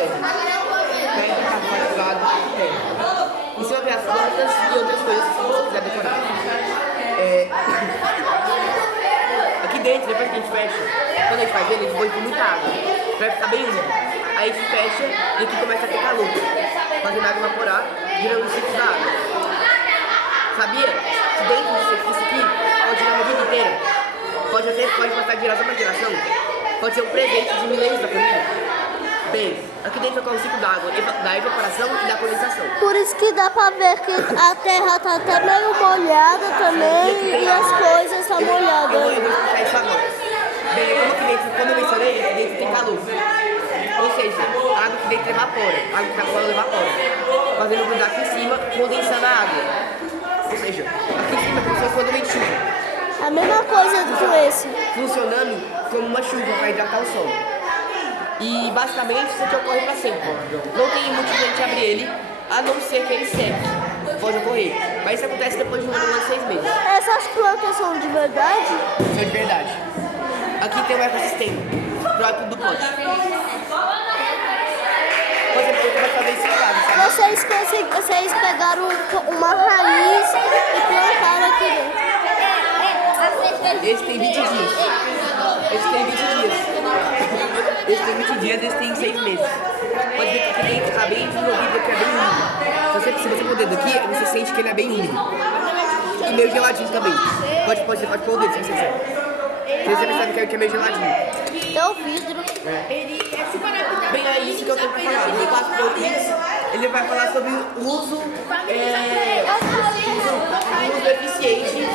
terra. Vai ficar ativado por terra. Em cima vem as plantas e outras coisas que você quiser decorar. Aqui dentro, depois que a gente fecha, quando a gente faz ele, a gente põe com muita água. Vai ficar bem úmido. Aí a gente fecha e aqui começa a ter calor. Fazendo a água evaporar, virando o ciclo da água. Sabia? Que dentro disso aqui pode durar uma vida inteira. Pode passar de geração para geração. Pode ser um presente de milênios da família. Bem, aqui dentro ocorre o ciclo da água, da evaporação e da condensação. Por isso que dá pra ver que a terra tá até meio molhada também e as coisas estão molhadas. Eu vou explicar isso agora. Bem, como eu mencionei, aqui dentro tem calor. Ou seja, a água aqui dentro evapora. A água que tá fora evapora. Fazendo grudar aqui em cima, condensando a água. Ou seja, aqui em cima funciona quando vem chuva. A mesma coisa do esse. Funcionando como uma chuva para hidratar o solo. E basicamente isso aqui ocorre para sempre. Não tem motivo de a gente abrir ele, a não ser que ele seque. Pode ocorrer. Mas isso acontece depois de um ano de 6 meses. Essas plantas são de verdade? São de verdade. Aqui tem um ecossistema. Próprio do pote. Por exemplo, eu vou fazer isso em casa, sabe? Vocês pegaram uma raiz e plantaram aqui dentro. Esse tem 20 dias. Esse tem 20 dias. Esse tem 20 dias, esse tem 6 meses. Pode ver que aqui dentro está bem desenvolvido, aqui é bem úmido. Se você pôr o dedo aqui, você sente que ele é bem úmido. E meio geladinho também. Pode pôr o dedo se você quiser. Você percebe que é meio geladinho. Tem o vidro. Bem, é isso que eu tenho pra falar. No passo do Cris, ele vai falar sobre o uso eficiente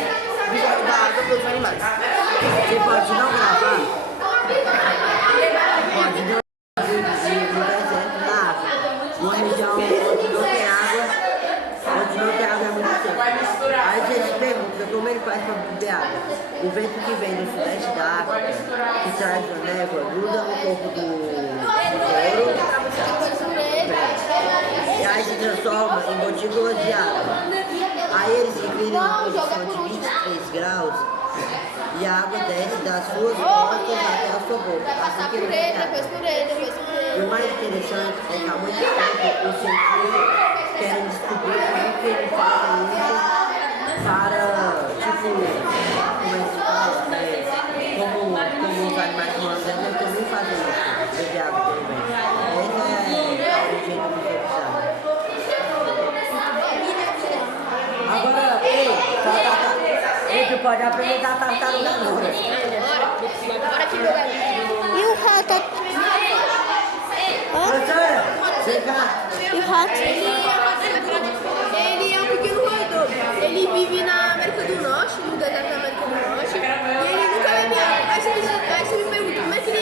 da água pelos animais. Você pode não gravar? Pode não deserto da água. Uma região onde não tem água, é muito tempo. Aí você se pergunta como ele faz para beber água. O vento que vem do sudeste da África, que traz a névoa, gruda no corpo do couro, e aí se transforma em gotículas de água. Aí eles se viram em posição de 23 graus e a água desce das suas costas até a sua boca. Assim que ele E o mais interessante é que há muito tempo os cientistas querem descobrir como que eles fazem isso para, tipo, como é que se fala? Como os animais humanos eles também fazem isso, beber água também. Esse é o origem do bizarro. Agora, ele pode aproveitar a tartaruga agora. E o rato? Professora, vem cá. E o rato? Ele é um pequeno roedor. Ele vive na América do Norte, no deserto da América do Norte. E ele nunca bebe água. Aí você me pergunta, como é que ele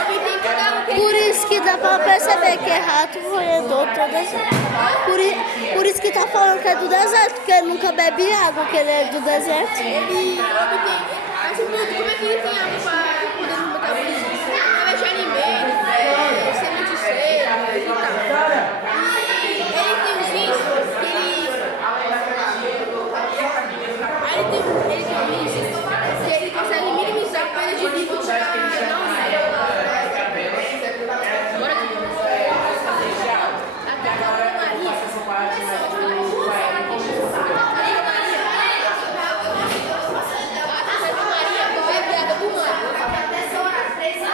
obtém toda a água que ele Por isso que dá pra perceber que é rato roedor todo Por isso que tá falando que é do deserto, porque ele nunca bebe água, que ele é do deserto. ele obtém. Aí você me pergunta, como é que ele tem água para poder se metabolismo? Através de alimentos, semente de cedo e tal. Ele tem uns rins que ele consegue minimizar a perda de líquidos na urina.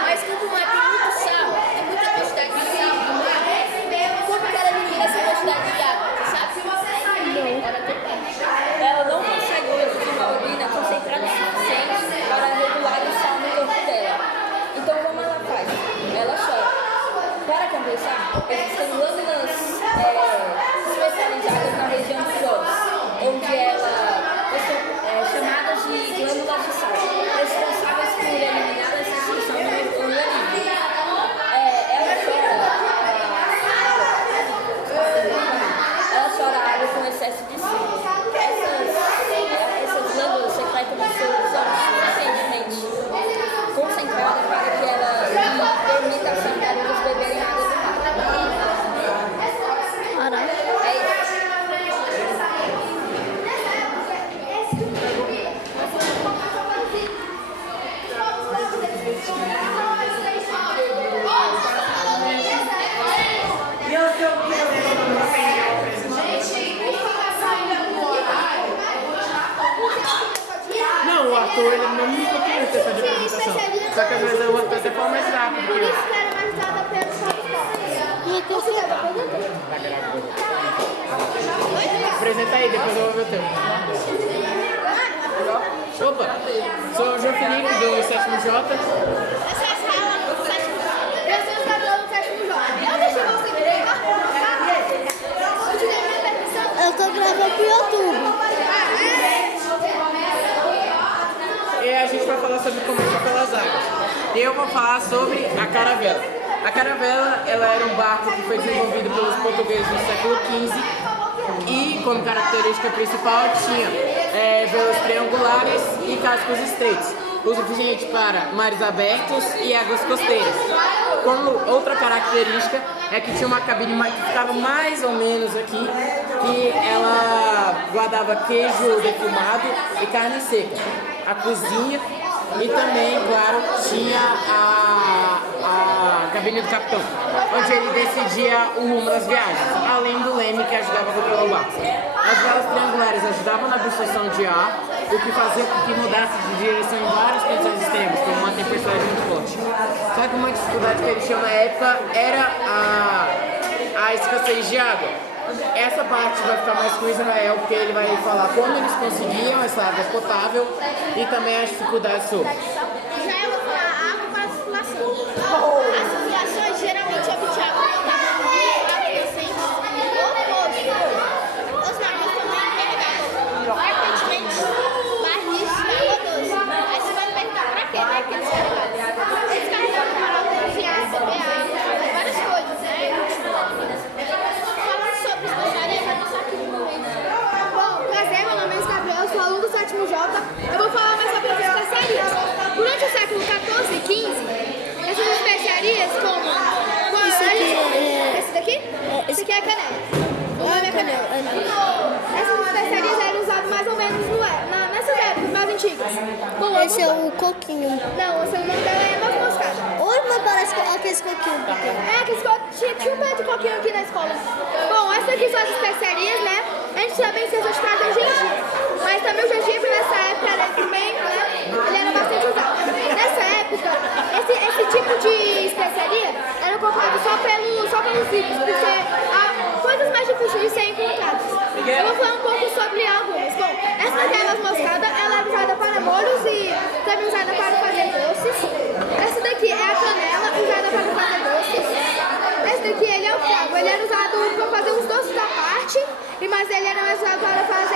Mas como o mar tem muito sal, tem muita quantidade de sal no mar, como que ela elimina essa quantidade de água, você sabe? Não. Ela não consegue produzir uma urina concentrada o suficiente para regular o sal no corpo dela. Então, como ela faz? Ela chora. Para compensar, existem glândulas especializadas na região dos olhos, onde elas são chamadas de glândulas de sal, responsáveis por eliminar a secreção no organismo. Ela chora água com excesso de sal. Essas glândulas secretam a solução suficientemente concentrada para que ela permita as tartarugas beberem água do mar. Caraca. É isso. mas eu vou até falar mais rápido. Por isso que era mais usada pelos pobres. Apresenta aí, depois eu vou ver o teu. Opa, sou o João Felipe, do 7º J. Essa é a sala do 7º J. Eu sou o escador do 7º J. Eu deixei você gravar. Eu tô gravando pro YouTube. E a gente vai falar sobre Comédia pelas Águas. E eu vou falar sobre a caravela. A caravela, ela era um barco que foi desenvolvido pelos portugueses no século XV e, como característica principal, tinha velas triangulares e cascos estreitos, o suficiente para mares abertos e águas costeiras. Como outra característica é que tinha uma cabine que ficava mais ou menos aqui, que ela guardava queijo defumado e carne seca. A cozinha e também, claro, tinha a cabine do capitão, onde ele decidia o rumo das viagens, além do leme que ajudava a controlar o barco. As velas triangulares ajudavam na obstrução de ar, o que fazia com que mudasse de direção em várias condições extremas, como uma tempestade muito forte. Só que uma dificuldade que eles tinham na época era a escassez de água. Essa parte vai ficar mais com Israel, porque ele vai falar como eles conseguiam essa água potável e também as dificuldades sobre. Já eu vou falar água para a circulação. As circulações geralmente obtinham água potável no rio, água recente ou poço. Os navios também carregavam frequentemente barris de água doce. Aí você vai me perguntar pra quê, né? Que eles carregavam. Eles carregavam para cozinhar, beber água, fazer várias coisas, né? Falando sobre especiaria, vai passar aqui no momento. Bom, prazer, meu nome é Gabriel, eu sou aluno do 7º J. Eu vou falar mais sobre as especiarias. Durante o século XIV e XV, essas especiarias como... Esse daqui? Esse aqui é a canela. O nome é canela. Essas especiarias eram usadas mais ou menos nessas épocas mais antigas. Bom, Esse é o coquinho. não, o nome dela é noz moscada. Oi, mas parece aqueles coquinhos pequenos. Tinha um pé de coquinho aqui na escola. Bom, essas aqui são as especiarias, né? A gente também esqueceu de trazer o gengibre. Mas também o gengibre nessa época era também, né? Ele era bastante usado. Nessa época, esse tipo de especiaria era comprado só pelos ricos, porque há coisas mais difíceis de serem encontradas. Eu vou falar um pouco sobre algumas. Bom, essa daqui é a noz moscada, ela é usada para molhos e também usada para fazer doces. Essa daqui é a canela, usada para fazer doces. Esse daqui ele é o cravo, ele era usado para fazer os doces da parte, mas ele era mais usado para fazer